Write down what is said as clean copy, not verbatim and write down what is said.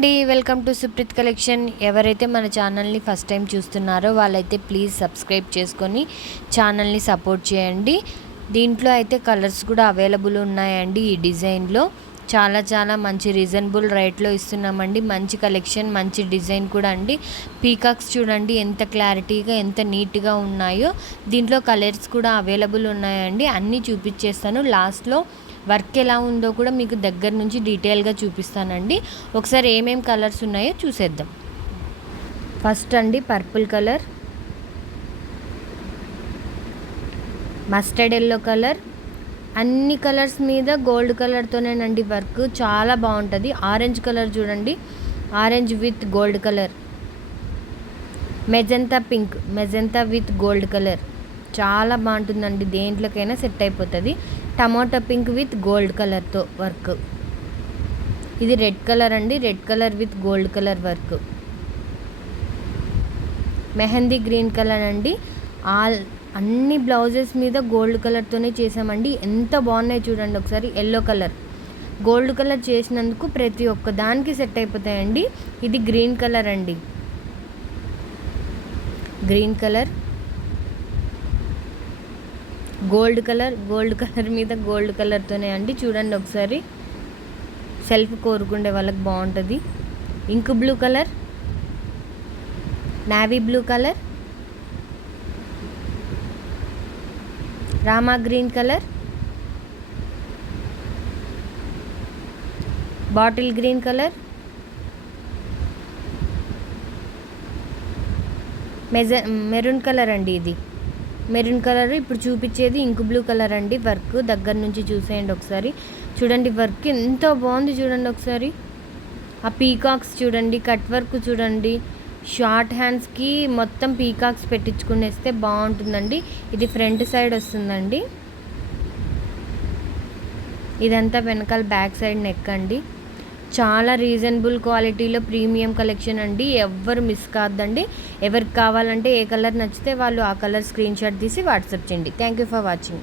అండి, welcome to Supreet collection. ఎవరైతే మన ఛానల్ని ఫస్ట్ టైం చూస్తున్నారో వాళ్ళైతే ప్లీజ్ సబ్స్క్రైబ్ చేసుకొని ఛానల్ని సపోర్ట్ చేయండి. దీంట్లో అయితే కలర్స్ కూడా అవైలబుల్ ఉన్నాయండి. ఈ డిజైన్లో చాలా మంచి రీజనబుల్ రేట్లో ఇస్తున్నామండి. మంచి కలెక్షన్, మంచి డిజైన్ కూడా అండి. పీకాక్స్ చూడండి ఎంత క్లారిటీగా, ఎంత నీట్గా ఉన్నాయో. దీంట్లో కలర్స్ కూడా అవైలబుల్ ఉన్నాయండి. అన్నీ చూపించేస్తాను. లాస్ట్లో వర్క్ ఎలా ఉందో కూడా మీకు దగ్గర నుంచి డీటెయిల్గా చూపిస్తానండి. ఒకసారి ఏమేం కలర్స్ ఉన్నాయో చూసేద్దాం. ఫస్ట్ అండి purple colour, mustard yellow colour, అన్ని కలర్స్ మీద గోల్డ్ కలర్తోనేనండి వర్క్. చాలా బాగుంటుంది. ఆరెంజ్ కలర్ చూడండి, orange with gold colour. Magenta pink, magenta with gold colour. చాలా బాగుంటుందండి, దేంట్లోకైనా సెట్ అయిపోతుంది. టమాటో పింక్ విత్ గోల్డ్ కలర్తో వర్క్. ఇది రెడ్ కలర్ అండి, red colour with gold colour work. Mehndi green colour అండి. అన్ని బ్లౌజెస్ మీద గోల్డ్ కలర్తోనే చేసామండి. ఎంత బాగున్నాయి చూడండి ఒకసారి. ఎల్లో కలర్, గోల్డ్ కలర్ చేసినందుకు ప్రతి ఒక్క దానికి సెట్ అయిపోతాయండి. ఇది గ్రీన్ కలర్ అండి, green colour, gold colour, gold colour మీద గోల్డ్ కలర్తోనే అండి. చూడండి ఒకసారి, సెల్ఫ్ కోరుకుండే వాళ్ళకి బాగుంటుంది. Ink blue colour, navy blue colour, Rama green colour, bottle green colour, maroon colour అండి. ఇది మెరూన్ కలర్. ఇప్పుడు చూపించేది ఇంక్ బ్లూ కలర్ అండి. వర్క్ దగ్గర నుంచి చూసేయండి ఒకసారి. చూడండి వర్క్ ఎంత బాగుంది చూడండి ఒకసారి. ఆ పీకాక్స్ చూడండి, కట్ వర్క్ చూడండి. షార్ట్ హ్యాండ్స్కి మొత్తం పీకాక్స్ పెట్టించుకునేస్తే బాగుంటుందండి. ఇది ఫ్రంట్ సైడ్ వస్తుందండి. ఇదంతా వెనకాల బ్యాక్ సైడ్ నెక్ అండి. చాలా రీజనబుల్ క్వాలిటీలో ప్రీమియం కలెక్షన్ అండి. ఎవ్వరు మిస్ కాదండి. ఎవరికి కావాలంటే ఏ కలర్ నచ్చితే వాళ్ళు ఆ కలర్ స్క్రీన్ షాట్ తీసి వాట్సాప్ చేయండి. Thank you for watching.